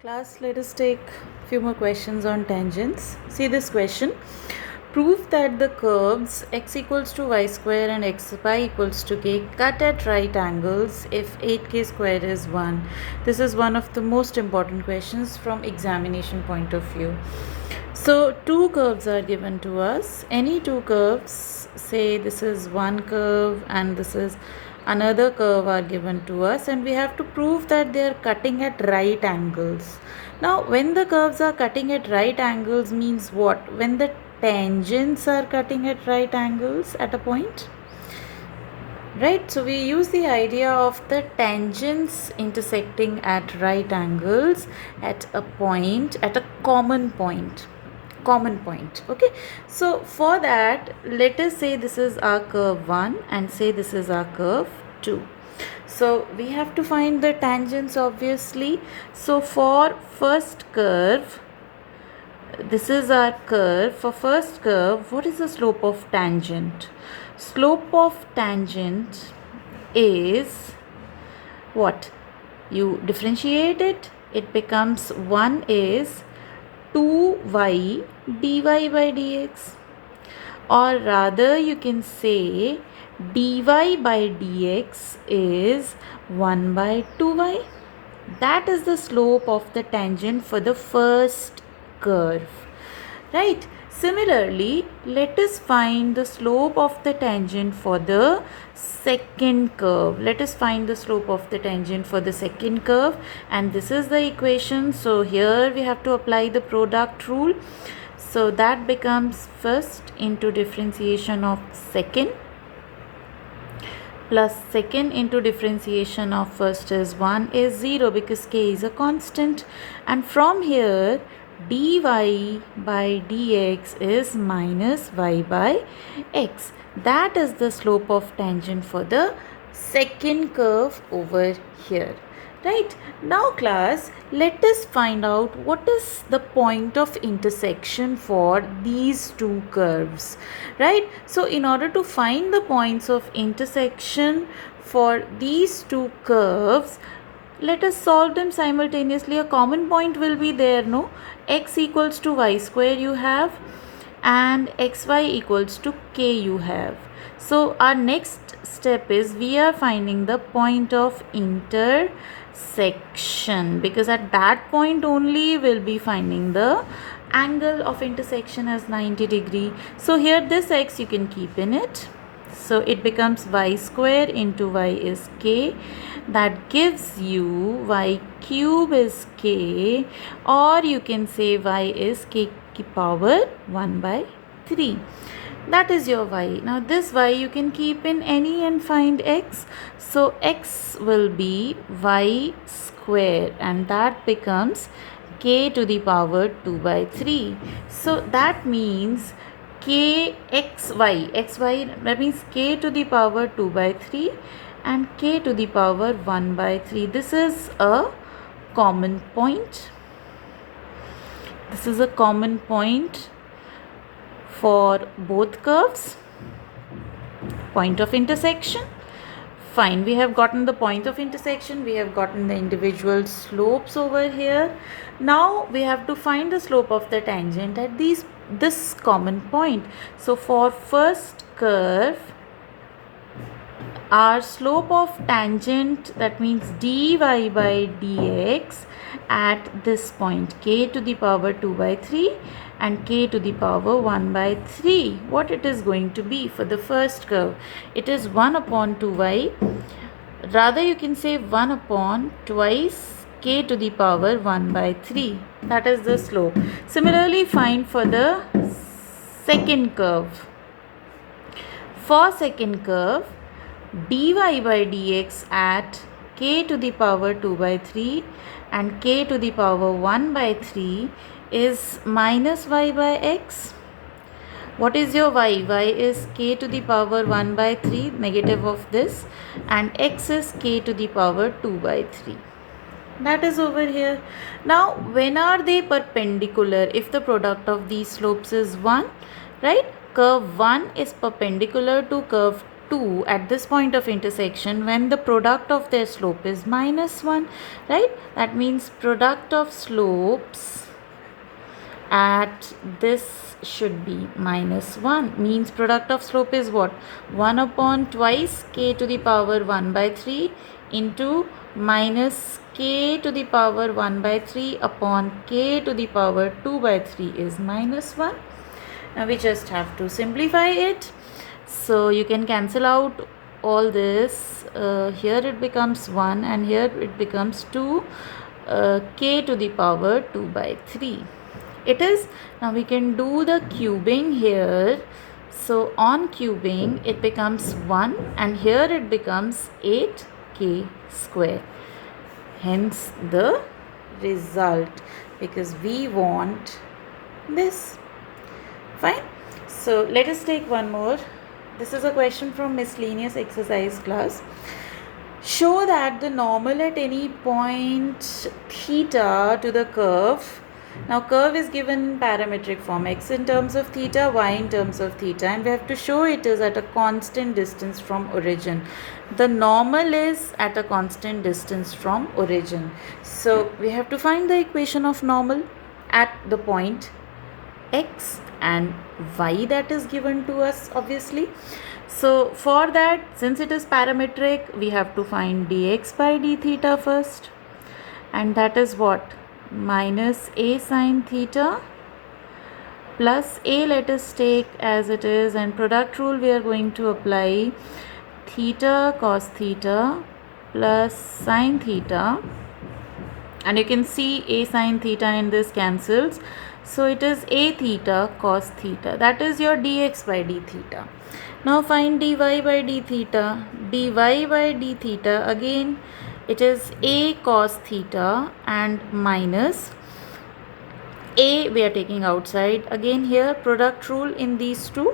Class, let us take few more questions on tangents. See this question. Prove that the curves x equals to y square and xy equals to k cut at right angles if 8k square is 1. This is one of the most important questions from examination point of view. So two curves are given to us. Any two curves, say this is one curve and this is another curve, are given to us, and we have to prove that they are cutting at right angles. Now when the curves are cutting at right angles means what? When the tangents are cutting at right angles at a point, right? So we use the idea of the tangents intersecting at right angles at a point, at a common point. Okay, so for that, let us say this is our curve 1 and say this is our curve 2. So we have to find the tangents, obviously. So for first curve, this is our curve. For first curve, what is the slope of tangent? Slope of tangent is what? You differentiate it, it becomes 1 is 2y dy by dx, or rather you can say dy by dx is 1 by 2y. That is the slope of the tangent for the first curve, right? Similarly, let us find the slope of the tangent for the second curve. Let us find the slope of the tangent for the second curve, and this is the equation. So here we have to apply the product rule. So that becomes first into differentiation of second plus second into differentiation of first is 1 is 0 because k is a constant, and from here dy by dx is minus y by x. That is the slope of tangent for the second curve over here. Right, now class, let us find out what is the point of intersection for these two curves. Right, so in order to find the points of intersection for these two curves, let us solve them simultaneously. A common point will be there, no? X equals to y square you have, and xy equals to k you have. So our next step is we are finding the point of intersection, because at that point only we'll be finding the angle of intersection as 90 degree. So here this x you can keep in it. So it becomes y square into y is k. That gives you y cube is k, or you can say y is k power 1 by 3. That is your y. Now this y you can keep in any and find x. So x will be y square, and that becomes k to the power 2 by 3. So that means xy, that means k to the power 2 by 3 and k to the power 1 by 3. This is a common point. This is a common point for both curves. Point of intersection. Fine, we have gotten the point of intersection, we have gotten the individual slopes over here. Now we have to find the slope of the tangent at this common point. So for first curve, our slope of tangent, that means dy by dx at this point, k to the power 2 by 3 and k to the power 1 by 3, what it is going to be for the first curve? It is 1 upon 2y, rather you can say 1 upon twice k to the power 1 by 3. That is the slope. Similarly, find for the second curve. For second curve, dy by dx at k to the power 2 by 3 and k to the power 1 by 3 is minus y by x. What is your y? Y is k to the power 1 by 3, negative of this, and x is k to the power 2 by 3. That is over here. Now when are they perpendicular? If the product of these slopes is 1, right? Curve 1 is perpendicular to curve 2 at this point of intersection when the product of their slope is -1, right? That means product of slopes at this should be -1, means product of slope is what? 1 upon twice k to the power 1 by 3 into minus k to the power 1 by 3 upon k to the power 2 by 3 is -1. Now we just have to simplify it. So you can cancel out all this. Here it becomes 1 and here it becomes 2 k to the power 2 by 3. It is. Now we can do the cubing here. So on cubing it becomes 1 and here it becomes 8k square. Hence the result, because we want this. Fine. So let us take one more. This is a question from miscellaneous exercise class. Show that the normal at any point theta to the curve. Now curve is given in parametric form, x in terms of theta, y in terms of theta, and we have to show it is at a constant distance from origin. The normal is at a constant distance from origin. So we have to find the equation of normal at the point x and y that is given to us, obviously. So for that, since it is parametric, we have to find dx by d theta first, and that is what? Minus a sine theta plus a, let us take as it is, and product rule we are going to apply, theta cos theta plus sine theta, and you can see a sine theta in this cancels, so it is a theta cos theta. That is your dx by d theta. Now find dy by d theta. dy by d theta, again it is a cos theta and minus a we are taking outside. Again here product rule in these two.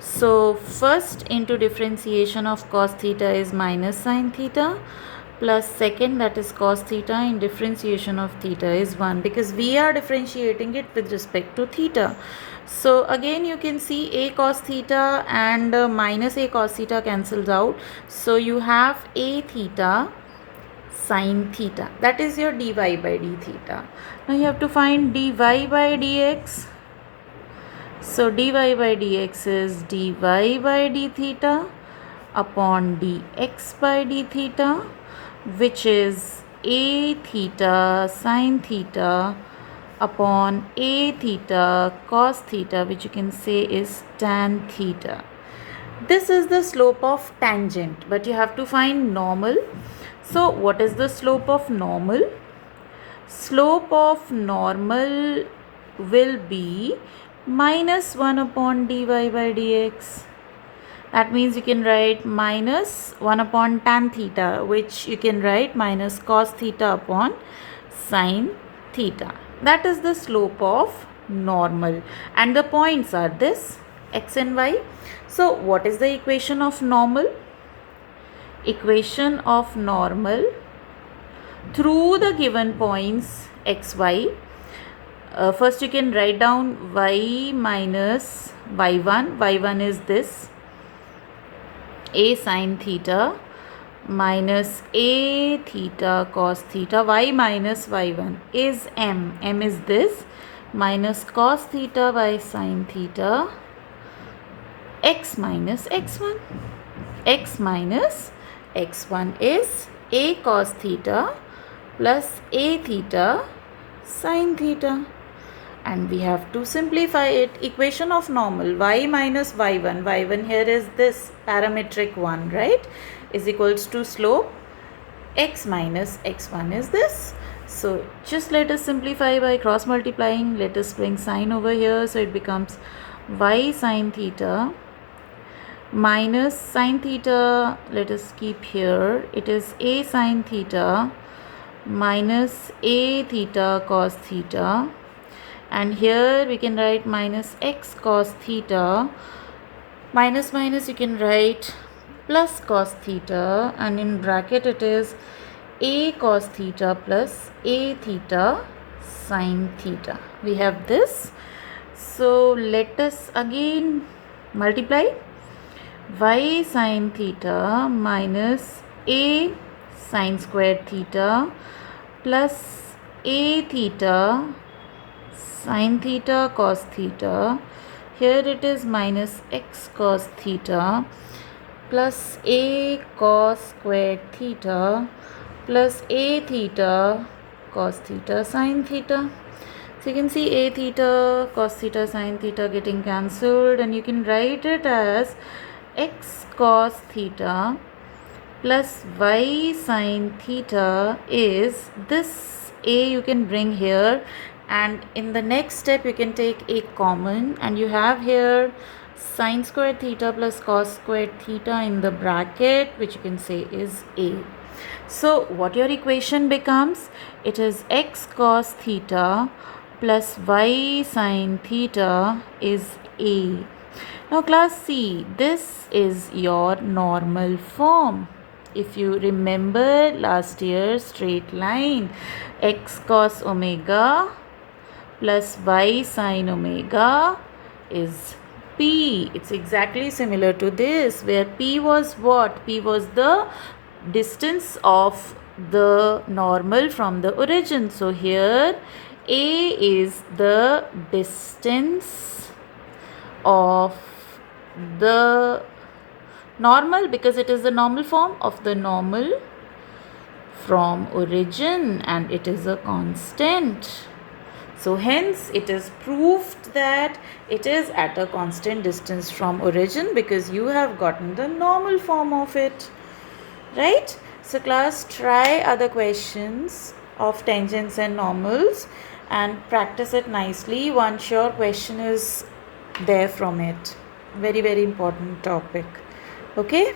So first into differentiation of cos theta is minus sine theta, plus second, that is cos theta, in differentiation of theta is 1, because we are differentiating it with respect to theta. So again you can see a cos theta and minus a cos theta cancels out. So you have a theta sine theta. That is your dy by d theta. Now you have to find dy by dx. So dy by dx is dy by d theta upon dx by d theta, which is a theta sine theta upon a theta cos theta, which you can say is tan theta. This is the slope of tangent, but you have to find normal. So what is the slope of normal? Slope of normal will be minus 1 upon dy by dx. That means you can write minus 1 upon tan theta, which you can write minus cos theta upon sine theta. That is the slope of normal, and the points are this, x and y. So what is the equation of normal? Equation of normal through the given points x, y. First you can write down y minus y1. y1 is this, a sine theta minus a theta cos theta. Y minus y1 is m. m is this, minus cos theta by sine theta, x minus x1. x minus x1 is a cos theta plus a theta sine theta, and we have to simplify it. Equation of normal, y minus y1, y1 here is this parametric one, right, is equals to slope x minus x1 is this. So just let us simplify by cross multiplying. Let us bring sine over here, so it becomes y sine theta minus sine theta, let us keep here, it is a sine theta minus a theta cos theta, and here we can write minus x cos theta, minus minus you can write plus cos theta, and in bracket it is a cos theta plus a theta sine theta. We have this. So let us again multiply. y sine theta minus a sine squared theta plus a theta sine theta cos theta. Here it is minus x cos theta plus a cos squared theta plus a theta cos theta sine theta. So you can see a theta cos theta sine theta getting cancelled, and you can write it as x cos theta plus y sine theta is this a you can bring here, and in the next step you can take a common, and you have here sine squared theta plus cos squared theta in the bracket, which you can say is a. So what your equation becomes? It is x cos theta plus y sine theta is a. Now class C, this is your normal form. If you remember last year's straight line, x cos omega plus y sine omega is P. It's exactly similar to this, where P was what? P was the distance of the normal from the origin. So here A is the distance of the normal, because it is the normal form of the normal from origin, and it is a constant. So hence it is proved that it is at a constant distance from origin, because you have gotten the normal form of it, right? So class, try other questions of tangents and normals and practice it nicely. One sure question is there from it. Very, very important topic. Okay.